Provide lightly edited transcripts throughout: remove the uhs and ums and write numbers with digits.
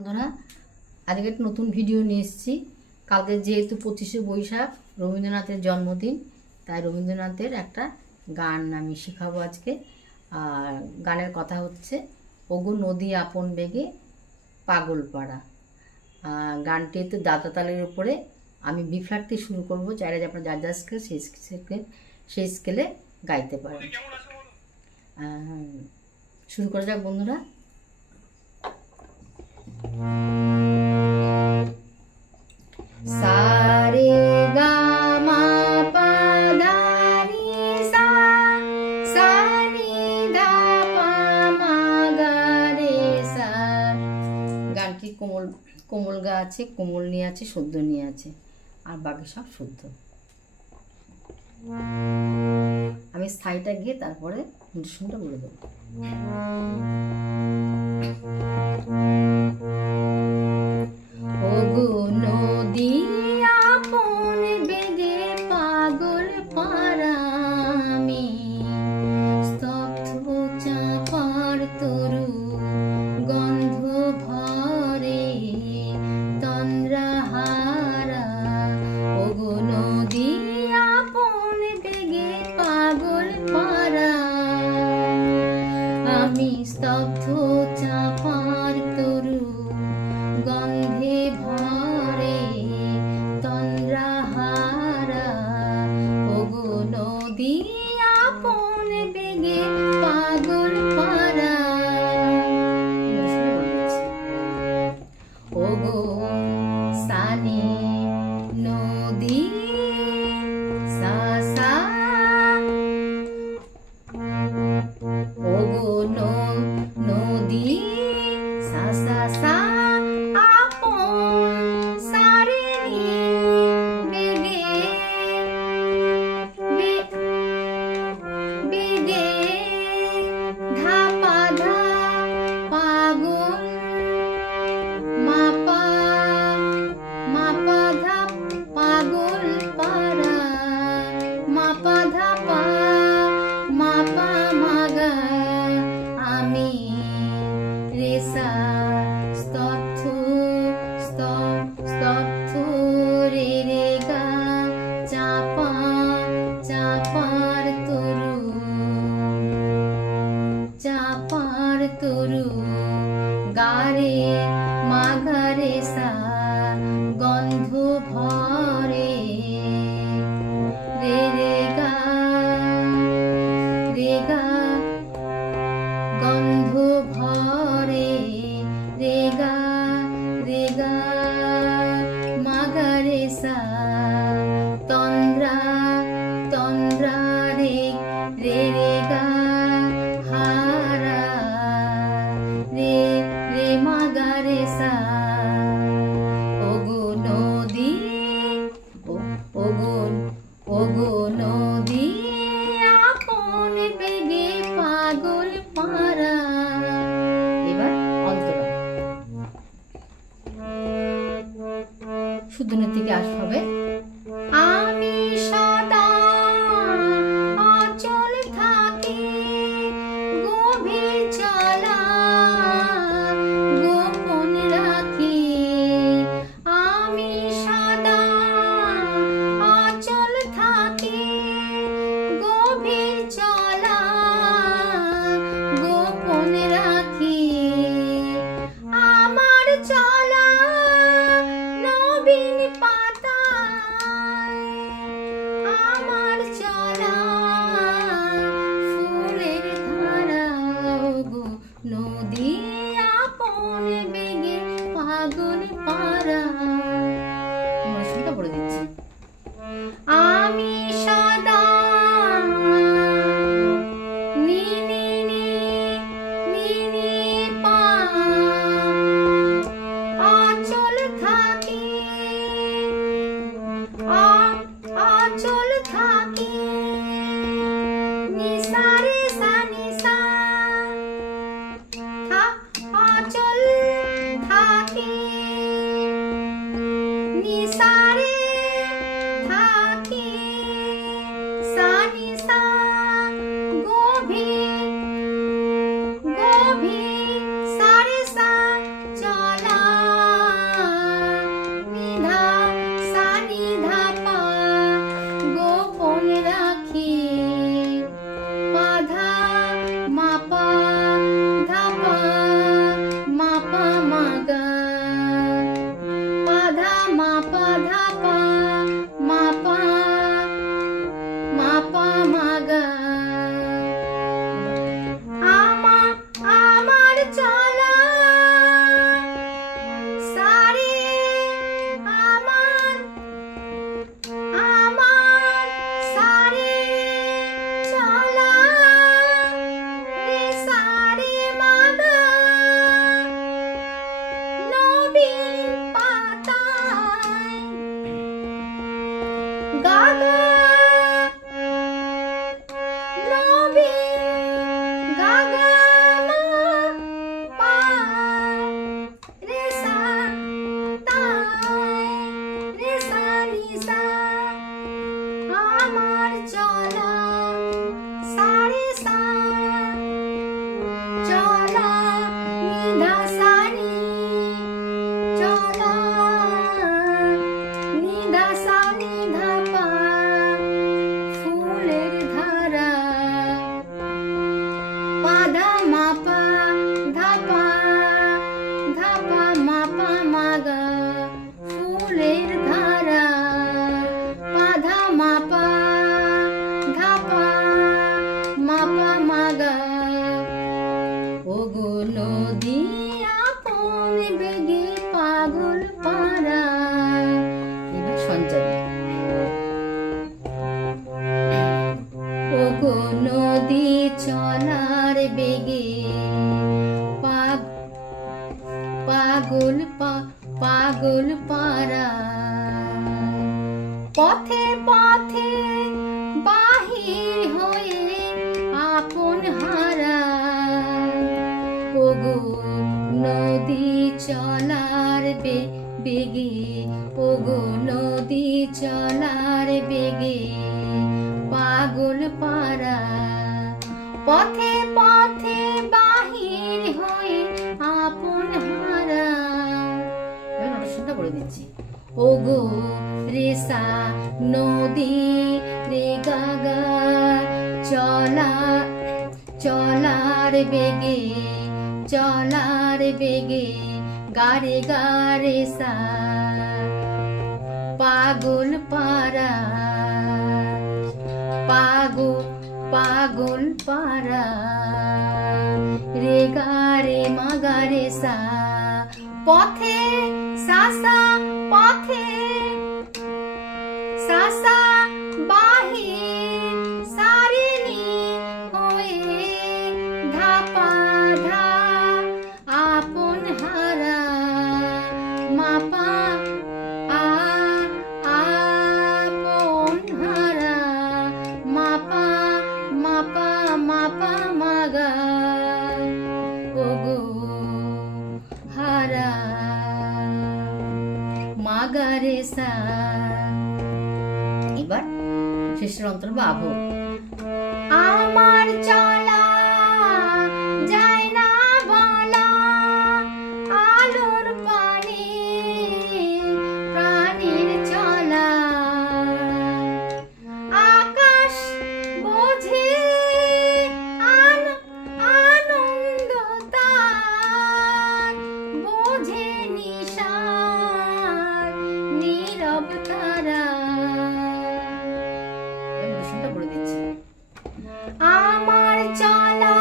বন্ধুরা আজকে একটা নতুন ভিডিও নিয়ে এসেছি। কালকে যেহেতু 25শে বৈশাখ রবীন্দ্রনাথের জন্মদিন, তাই রবীন্দ্রনাথের একটা গান আমি শেখাবো আজকে। আর গানের কথা হচ্ছে ওগো নদী আপন বেগে পাগল পাড়া। গানটি একটু দাদা তালের উপরে আমি বি ফ্ল্যাট দিয়ে শুরু করবো। চাইলে যে আপনার যার যার স্কেল সেই স্কেলে গাইতে পারেন। শুরু করা যাক বন্ধুরা। সারে গা মা পা ধা নি সা সা নি ধা পা মা গা রে সা। গানটি কোমল গা আছে, কোমল নিয়ে আছে, শুদ্ধ নিয়ে আছে, আর বাকি সব শুদ্ধ। আমি স্থায়ীটা গিয়ে তারপরে শুনটা বলে দেবো। ওগো নদী আপন বেগে পাগল পাড়া, আমি স্তব্ধ চাপার তরু গন্ধ ভরে তন্দ্রাহারা। ওগো নদী আপন বেগে পাগল পাড়া, আমি স্তব্ধ চাপার তরু গন্ধে ভরে তন্দ্রাহারা। ওগো নদী আপন বেগে পাগল পাড়া। ওগো সানি নদী সা সা, ওগো নদী সা সা সা আপন সারে নি বেগে বেগে ধা পা ধা পাগল মা পা ধা পাগল পাড়া, মা পা ধা পা মা গা আমি রে সা স্তব্ধ রে রে গা চাপার তরু গারে মা গা রে সা গন্ধ ভরে রে রে গা গন্ধ ভরে রে গা মা গা রে সা তন্দ্রা রে রে গা হারা রে মা গা রে সা। ওগো নদী ওগো নদী আপন বেগে পাগল পাড়া। এবার অন্তরা শুদ্ধ থেকে আসতে হবে। আমি সদা অচল থাকি গভীর চলা গোপন রাখি। আমি সদা অচল থাকি গভীর চলা গোপন রাখি। আমার চলা নবীন পাতায়, আমার চলা ফুলের ধারা। ওগো নদী আপন বেগে পাগল পাড়া। শুনটা পড়ে দিচ্ছি। আমি সদা নি নি নি নি নি পা অচল থাকি অচল থাকি নিসা রে সা নিসা অচল থাকি বেগে পাগল পারা। এবার সঞ্চারী। ওগো নদী চলার বেগে পাগল পারা। পথে পথে বাহির হয়ে আপন হারা। ওগো নদী চলার বেগে, ওগো নদী চলার বেগে পাগল পারা। পথে পথে বাহির হয়ে আপন হারা। নোটেশনটা বলে দিচ্ছি। ওগো রেসা নদী রে গাগা চলার বেগে গারে গারে সা পাগল পারা। পাগল পারা রে গারে মাগারে সা। পথে সাসা পথে সাসা বাহির সারিনি হয়ে ধাপা ধা আপন হারা। মাপা আপন হারা। মাপা মাপা মাপা মাগা। ওগো হারা মাগারে সা। এবার শেষের অন্তর বা আভো। আমার চলা যায় না বলা আলোর পানে প্রাণীর চলা। আকাশ বোঝে আনন্দ তার বোঝে নিশার নীরব তারা। বলে দিচ্ছি। আমার চলা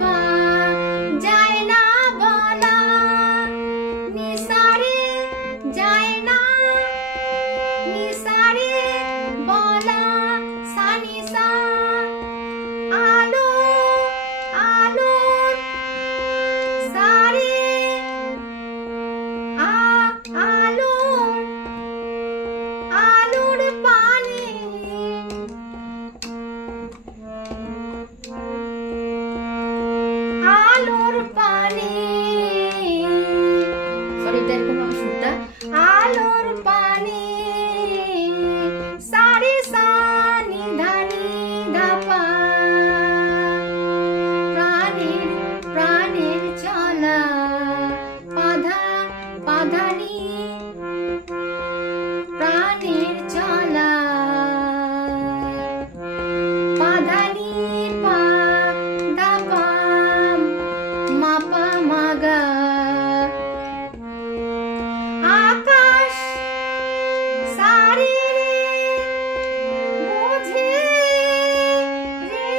পা যায় না বলা নিসারে যায় না নিসারে বলা সানিসা। আলো আলো সারে আলো আলোর পানে আলোর পানে সরি এরকম সুরটা। আলোর পানে সারে সানি ধানি ধাপা প্রাণের চলা। পাধা পাধানি প্রাণের চলা। পাধানি পা ধাপা মাপা মাগা। আকাশ সারি বোঝে রে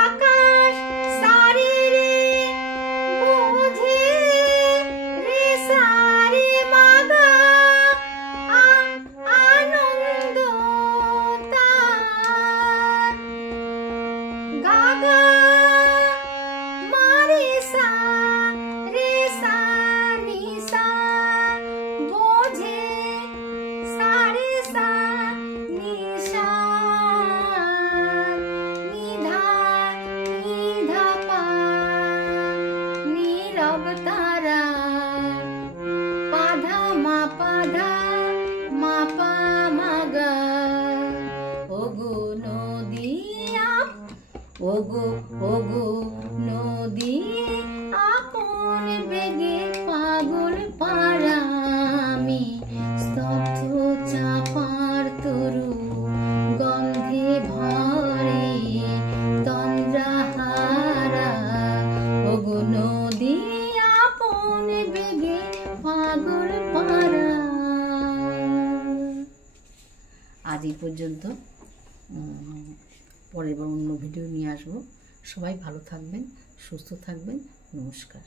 আকাশ সারি বোঝে রে সারি মাগা। আনন্দ তার গাগা মারে সা রে সা নিসা বোঝে সারে সা নিশা নিধা নিধা পা নীরব তারা। পাধা মা পাধা মাপা মাগা। ওগো নদী ওগো ওগো নদী আপন বেগে পাগল পারা। আমি স্তব্ধ চাপার তরু গন্ধে ভরে তন্দ্রাহারা। ওগো নদী আপন বেগে পাগল পারা। আজ এই পর্যন্ত। পরের বার অন্য ভিডিও নিয়ে আসবো। সবাই ভালো থাকবেন, সুস্থ থাকবেন। নমস্কার।